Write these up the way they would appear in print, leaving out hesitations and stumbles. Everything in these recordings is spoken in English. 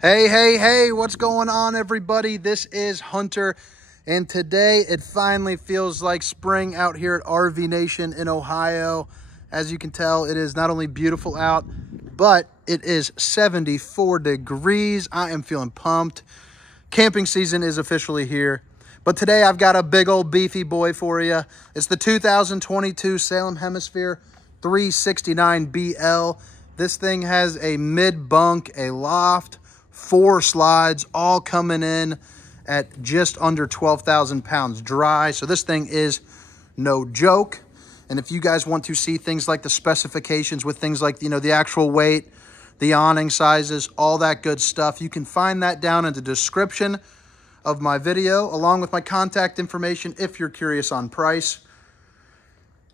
Hey, what's going on, everybody? This is Hunter, and today it finally feels like spring out here at RV Nation in Ohio. As you can tell, it is not only beautiful out, but it is 74 degrees. I am feeling pumped. Camping season is officially here, but today I've got a big old beefy boy for you. It's the 2022 Salem Hemisphere 369BL. This thing has a mid-bunk, a loft, 4 slides, all coming in at just under 12,000 pounds dry. So this thing is no joke. And if you guys want to see things like the specifications with things like, the actual weight, the awning sizes, all that good stuff, you can find that down in the description of my video, along with my contact information if you're curious on price.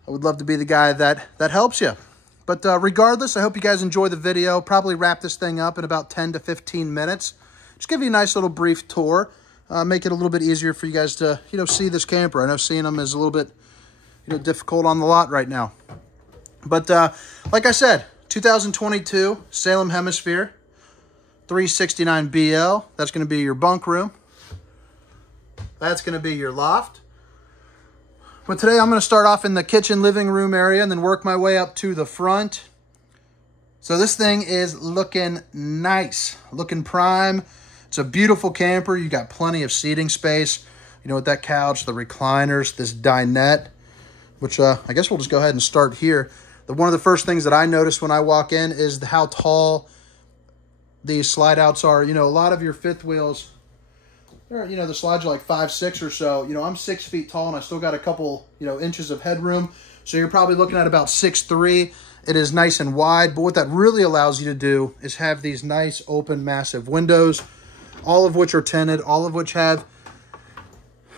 I would love to be the guy that helps you. But regardless, I hope you guys enjoy the video. Probably wrap this thing up in about 10 to 15 minutes. Just give you a nice little brief tour. Make it a little bit easier for you guys to, see this camper. I know seeing them is a little bit, difficult on the lot right now. But like I said, 2022 Salem Hemisphere 369BL. That's going to be your bunk room. That's going to be your loft. But today I'm going to start off in the kitchen living room area and then work my way up to the front. So this thing is looking nice, looking prime. It's a beautiful camper. You got plenty of seating space, with that couch, the recliners, this dinette, which I guess we'll just go ahead and start here. One of the first things that I noticed when I walk in is how tall these slide outs are. A lot of your fifth wheels, the slides are like 5'6" or so. I'm 6 feet tall and I still got a couple, inches of headroom. So you're probably looking at about 6'3". It is nice and wide, but what that really allows you to do is have these nice open massive windows, all of which are tinted, all of which have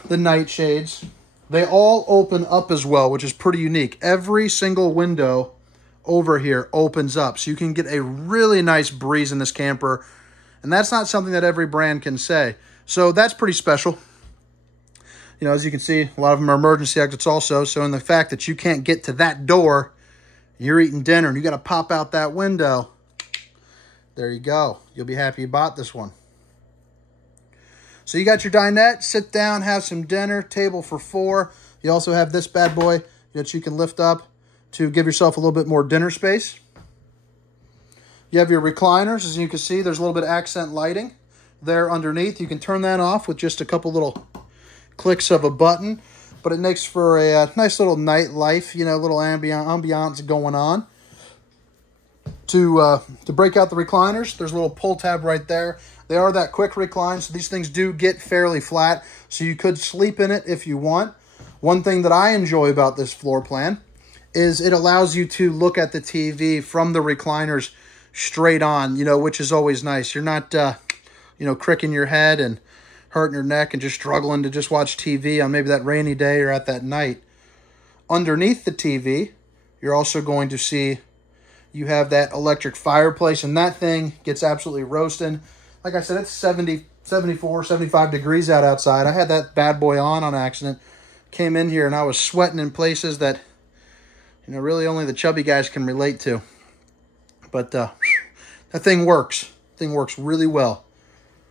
the night shades. They all open up as well, which is pretty unique. Every single window over here opens up, so you can get a really nice breeze in this camper. And that's not something that every brand can say. So that's pretty special. As you can see, a lot of them are emergency exits also. So in the fact that you can't get to that door, you're eating dinner and you got to pop out that window. There you go. You'll be happy you bought this one. So you got your dinette, sit down, have some dinner, table for 4. You also have this bad boy that you can lift up to give yourself a little bit more dinner space. You have your recliners. As you can see, there's a little bit of accent lighting there underneath. You can turn that off with just a couple little clicks of a button, but it makes for a nice little night life, little ambiance going on. To break out the recliners, there's a little pull tab right there. They are that quick recline, so these things do get fairly flat, so you could sleep in it if you want. One thing that I enjoy about this floor plan is it allows you to look at the TV from the recliners straight on, which is always nice. You're not cricking your head and hurting your neck and just struggling to just watch TV on maybe that rainy day or at that night. Underneath the TV, you're also going to see you have that electric fireplace, and that thing gets absolutely roasting. Like I said, it's 74, 75 degrees outside. I had that bad boy on accident. Came in here and I was sweating in places that, really only the chubby guys can relate to. But that thing works. The thing works really well.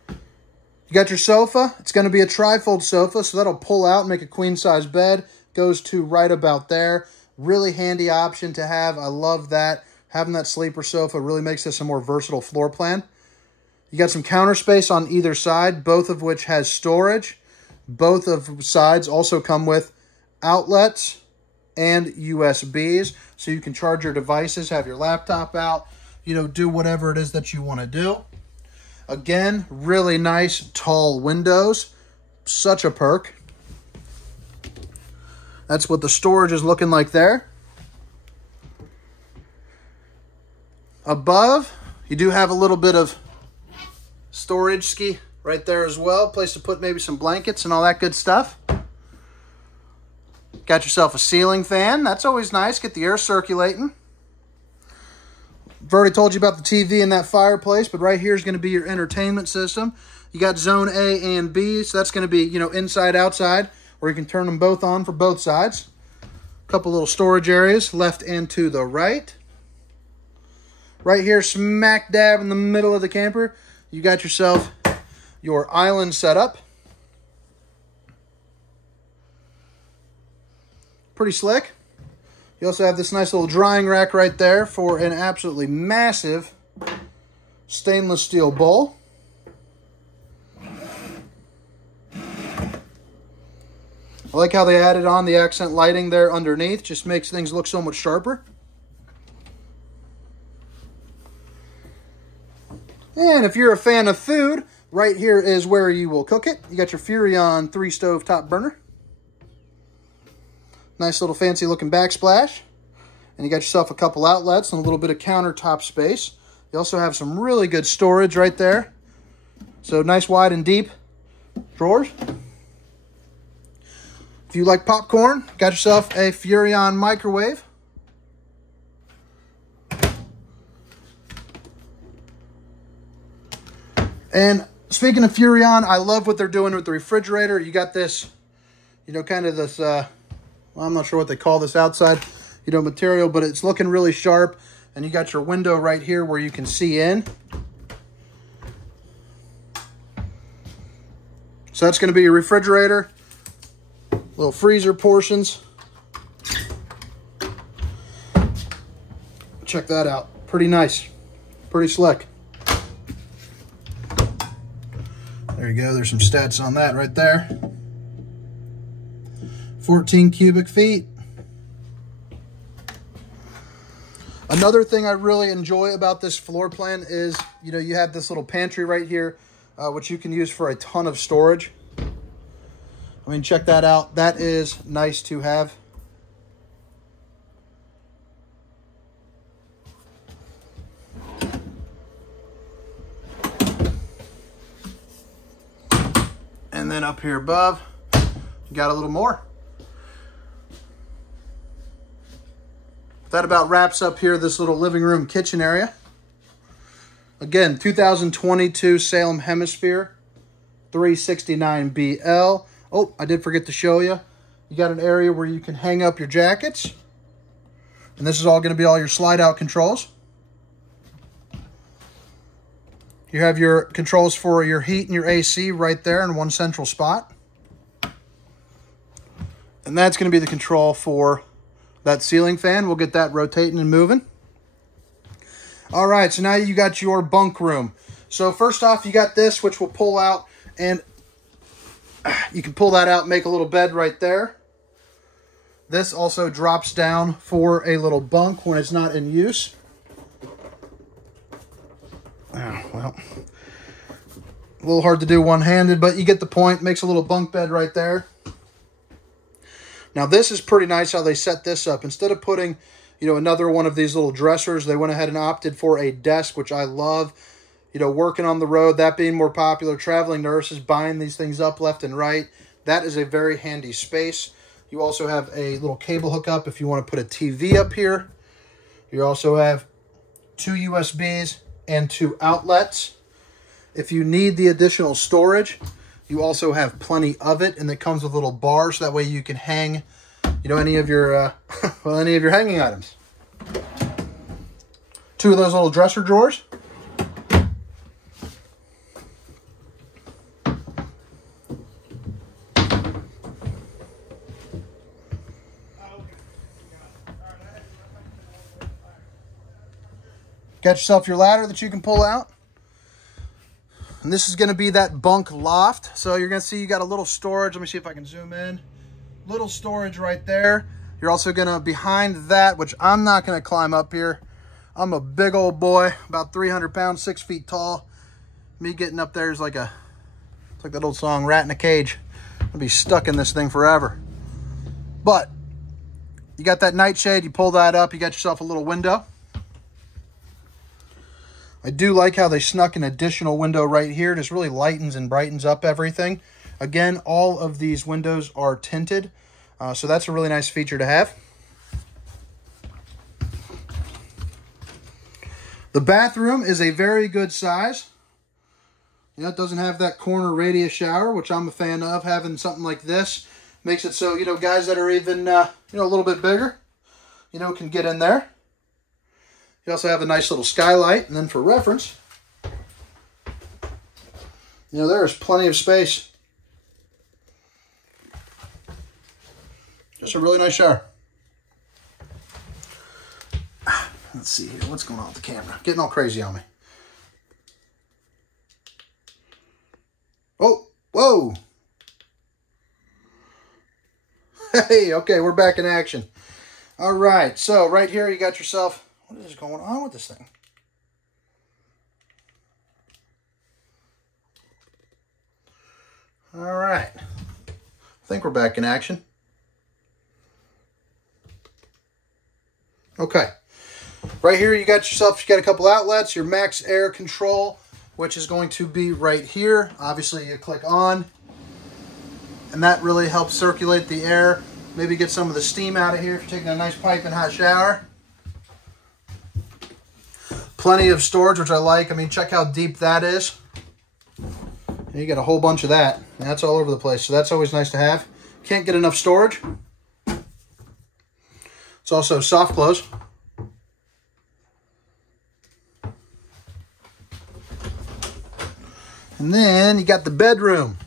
You got your sofa. It's going to be a trifold sofa, so that'll pull out and make a queen-size bed. Goes to right about there. Really handy option to have. I love that. Having that sleeper sofa really makes this a more versatile floor plan. You got some counter space on either side, both of which has storage. Both of sides also come with outlets and USBs, so you can charge your devices, have your laptop out, do whatever it is that you want to do. Again, really nice tall windows. Such a perk. That's what the storage is looking like there. Above, you do have a little bit of storage ski right there as well. Place to put maybe some blankets and all that good stuff. Got yourself a ceiling fan. That's always nice. Get the air circulating. I've already told you about the TV and that fireplace, but right here is going to be your entertainment system. You got zone A and B, so that's going to be, inside, outside, where you can turn them both on for both sides. A couple little storage areas, left and to the right. Right here, smack dab in the middle of the camper, you got yourself your island set up. Pretty slick. You also have this nice little drying rack right there for an absolutely massive stainless steel bowl. I like how they added on the accent lighting there underneath. Just makes things look so much sharper. And if you're a fan of food, right here is where you will cook it. You got your Furrion 3-stove top burner. Nice little fancy looking backsplash. And you got yourself a couple outlets and a little bit of countertop space. You also have some really good storage right there. So nice wide and deep drawers. If you like popcorn, got yourself a Furrion microwave. And speaking of Furrion, I love what they're doing with the refrigerator. You got this, you know, kind of this, well, I'm not sure what they call this outside, you know, material, but it's looking really sharp. And you got your window right here where you can see in. So that's going to be your refrigerator. Little freezer portions. Check that out. Pretty nice. Pretty slick. There you go. There's some stats on that right there. 14 cubic feet. Another thing I really enjoy about this floor plan is, you know, you have this little pantry right here, which you can use for a ton of storage. I mean, check that out. That is nice to have. And then up here above, you got a little more. That about wraps up here this little living room kitchen area. Again, 2022 Salem Hemisphere 369BL. Oh, I did forget to show you. You got an area where you can hang up your jackets. And this is all going to be all your slide out controls. You have your controls for your heat and your AC right there in one central spot. And that's going to be the control for that ceiling fan. We'll get that rotating and moving. All right, so now you got your bunk room. So first off, you got this, which will pull out, and you can pull that out and make a little bed right there. This also drops down for a little bunk when it's not in use. Oh, well, a little hard to do one-handed, but you get the point. Makes a little bunk bed right there. Now, this is pretty nice how they set this up. Instead of putting, you know, another one of these little dressers, they went ahead and opted for a desk, which I love. You know, working on the road, that being more popular, traveling nurses buying these things up left and right. That is a very handy space. You also have a little cable hookup if you want to put a TV up here. You also have 2 USBs and 2 outlets. If you need the additional storage, you also have plenty of it, and it comes with little bars, so that way you can hang, you know, any of your well, any of your hanging items. 2 of those little dresser drawers. Got yourself your ladder that you can pull out. And this is going to be that bunk loft. So you're going to see you got a little storage. Let me see if I can zoom in. Little storage right there. You're also going to, behind that, which I'm not going to climb up here. I'm a big old boy, about 300 pounds, 6 feet tall. Me getting up there is like a, it's like that old song, Rat in a Cage. I'll be stuck in this thing forever. But you got that nightshade. You pull that up. You got yourself a little window. I do like how they snuck an additional window right here. It just really lightens and brightens up everything. Again, all of these windows are tinted, so that's a really nice feature to have. The bathroom is a very good size. You know, it doesn't have that corner radius shower, which I'm a fan of. Having something like this makes it so, you know, guys that are even, you know, a little bit bigger, you know, can get in there. You also have a nice little skylight, and then for reference, You know, there's plenty of space. Just a really nice shower. Let's see here. What's going on with the camera? Getting all crazy on me. Oh, whoa. Hey, okay, we're back in action. All right, so right here you got yourself, what is going on with this thing? All right, I think we're back in action. Okay, right here you got a couple outlets, your max air control, which is going to be right here. Obviously you click on, and that really helps circulate the air. Maybe get some of the steam out of here if you're taking a nice piping hot shower. Plenty of storage, which I like. I mean, check how deep that is. And you get a whole bunch of that. And that's all over the place, so that's always nice to have. Can't get enough storage. It's also soft close. And then you got the bedroom.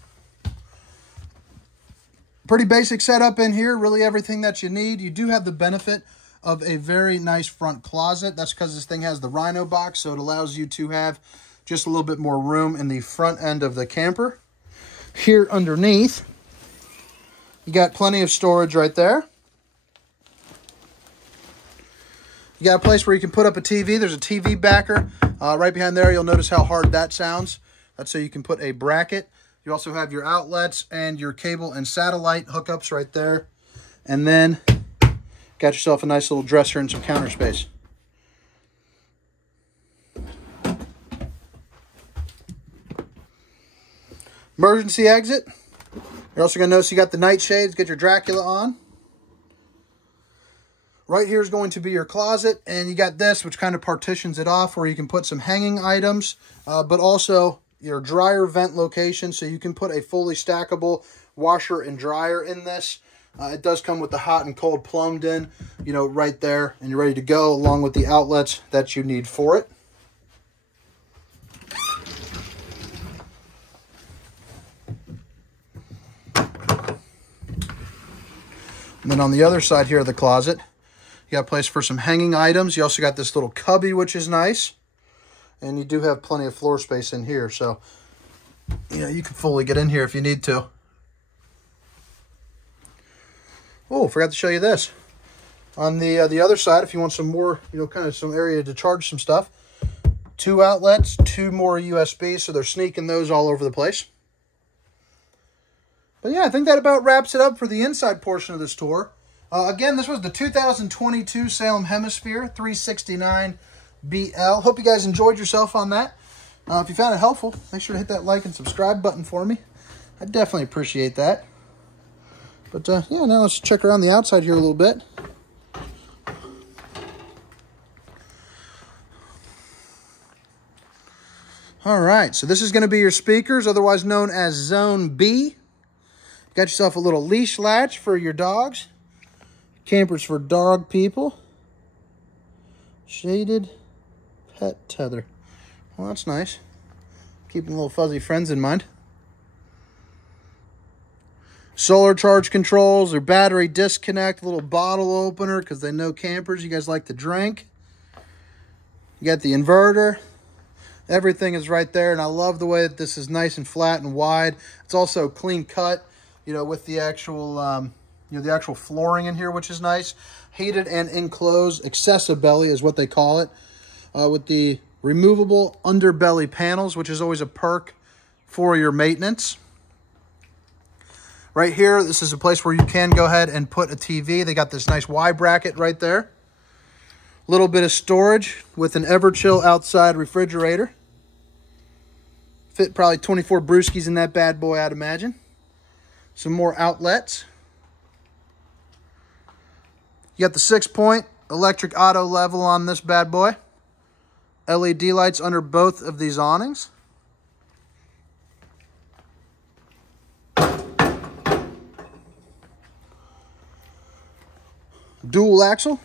Pretty basic setup in here, really everything that you need. You do have the benefit of a very nice front closet. That's because this thing has the Rhino box, so it allows you to have just a little bit more room in the front end of the camper. Here underneath, you got plenty of storage right there. You got a place where you can put up a TV. There's a TV backer right behind there. You'll notice how hard that sounds. That's so you can put a bracket. You also have your outlets and your cable and satellite hookups right there. And then got yourself a nice little dresser and some counter space. Emergency exit. You're also going to notice you got the night shades. Get your Dracula on. Right here is going to be your closet. And you got this, which kind of partitions it off where you can put some hanging items, but also your dryer vent location, so you can put a fully stackable washer and dryer in this. It does come with the hot and cold plumbed in, you know, right there, and you're ready to go, along with the outlets that you need for it. And then on the other side here of the closet, you got a place for some hanging items. You also got this little cubby, which is nice. And you do have plenty of floor space in here, so you know you can fully get in here if you need to. Oh, forgot to show you this. On the other side, if you want some more, you know, kind of some area to charge some stuff, 2 outlets, 2 more USBs, so they're sneaking those all over the place. But yeah, I think that about wraps it up for the inside portion of this tour. Again, this was the 2022 Salem Hemisphere 369 BL. Hope you guys enjoyed yourself on that. If you found it helpful, make sure to hit that like and subscribe button for me. I definitely appreciate that. But yeah, now let's check around the outside here a little bit. All right, so this is going to be your speakers, otherwise known as Zone B. You got yourself a little leash latch for your dogs. Campers for dog people. Shaded pet tether. Well, that's nice. Keeping little fuzzy friends in mind. Solar charge controls or battery disconnect, little bottle opener because they know campers, you guys like to drink. You got the inverter. Everything is right there, and I love the way that this is nice and flat and wide. It's also clean cut, you know, with the actual, you know, the actual flooring in here, which is nice. Heated and enclosed accessibelly is what they call it, with the removable underbelly panels, which is always a perk for your maintenance. Right here, this is a place where you can go ahead and put a TV. They got this nice Y bracket right there. Little bit of storage with an Everchill outside refrigerator. Fit probably 24 brewskis in that bad boy, I'd imagine. Some more outlets. You got the 6-point electric auto level on this bad boy. LED lights under both of these awnings. Dual axle.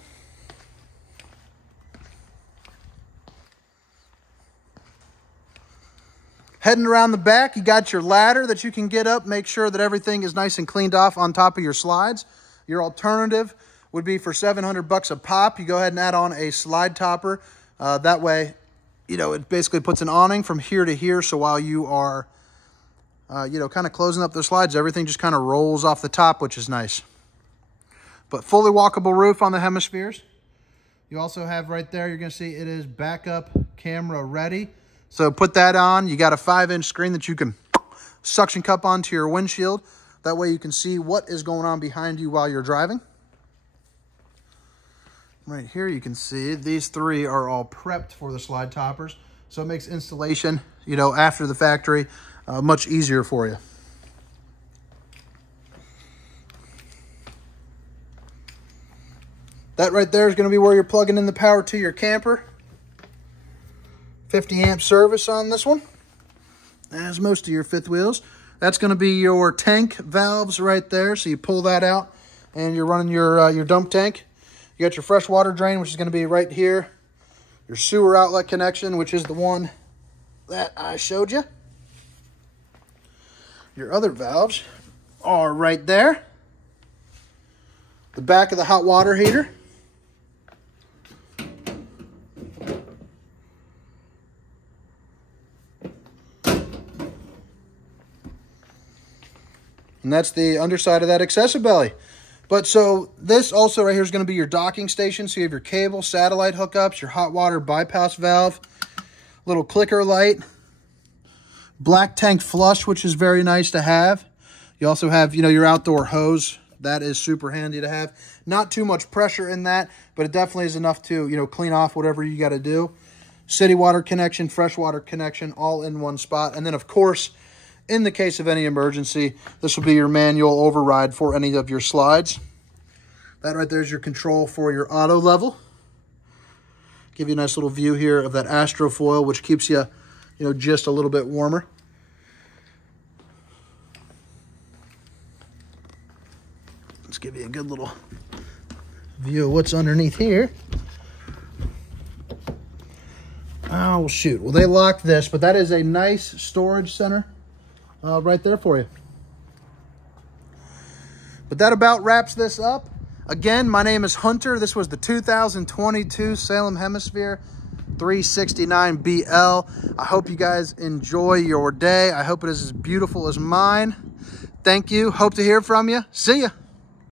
Heading around the back, you got your ladder that you can get up. Make sure that everything is nice and cleaned off on top of your slides. Your alternative would be for $700 a pop. You go ahead and add on a slide topper. That way, you know, it basically puts an awning from here to here. So while you are, you know, kind of closing up the slides, everything just kind of rolls off the top, which is nice. But fully walkable roof on the Hemispheres. You also have right there, you're going to see it is backup camera ready. So put that on. You got a 5-inch screen that you can suction cup onto your windshield. That way you can see what is going on behind you while you're driving. Right here you can see these three are all prepped for the slide toppers. So it makes installation, you know, after the factory much easier for you. That right there is going to be where you're plugging in the power to your camper. 50 amp service on this one, as most of your fifth wheels. That's going to be your tank valves right there. So you pull that out and you're running your dump tank. You got your fresh water drain, which is going to be right here. Your sewer outlet connection, which is the one that I showed you. Your other valves are right there. The back of the hot water heater. And that's the underside of that accessibelly. But so this also right here is going to be your docking station. So you have your cable, satellite hookups, your hot water bypass valve, little clicker light, black tank flush, which is very nice to have. You also have, you know, your outdoor hose. That is super handy to have. Not too much pressure in that, but it definitely is enough to, you know, clean off whatever you got to do. City water connection, fresh water connection, all in one spot. And then, of course, in the case of any emergency, this will be your manual override for any of your slides. That right there is your control for your auto level. Give you a nice little view here of that astrofoil, which keeps you, you know, just a little bit warmer. Let's give you a good little view of what's underneath here. Oh, shoot. Well, they locked this, but that is a nice storage center. Right there for you. But that about wraps this up. Again, my name is Hunter. This was the 2022 Salem Hemisphere 369BL. I hope you guys enjoy your day. I hope it is as beautiful as mine. Thank you. Hope to hear from you. See ya.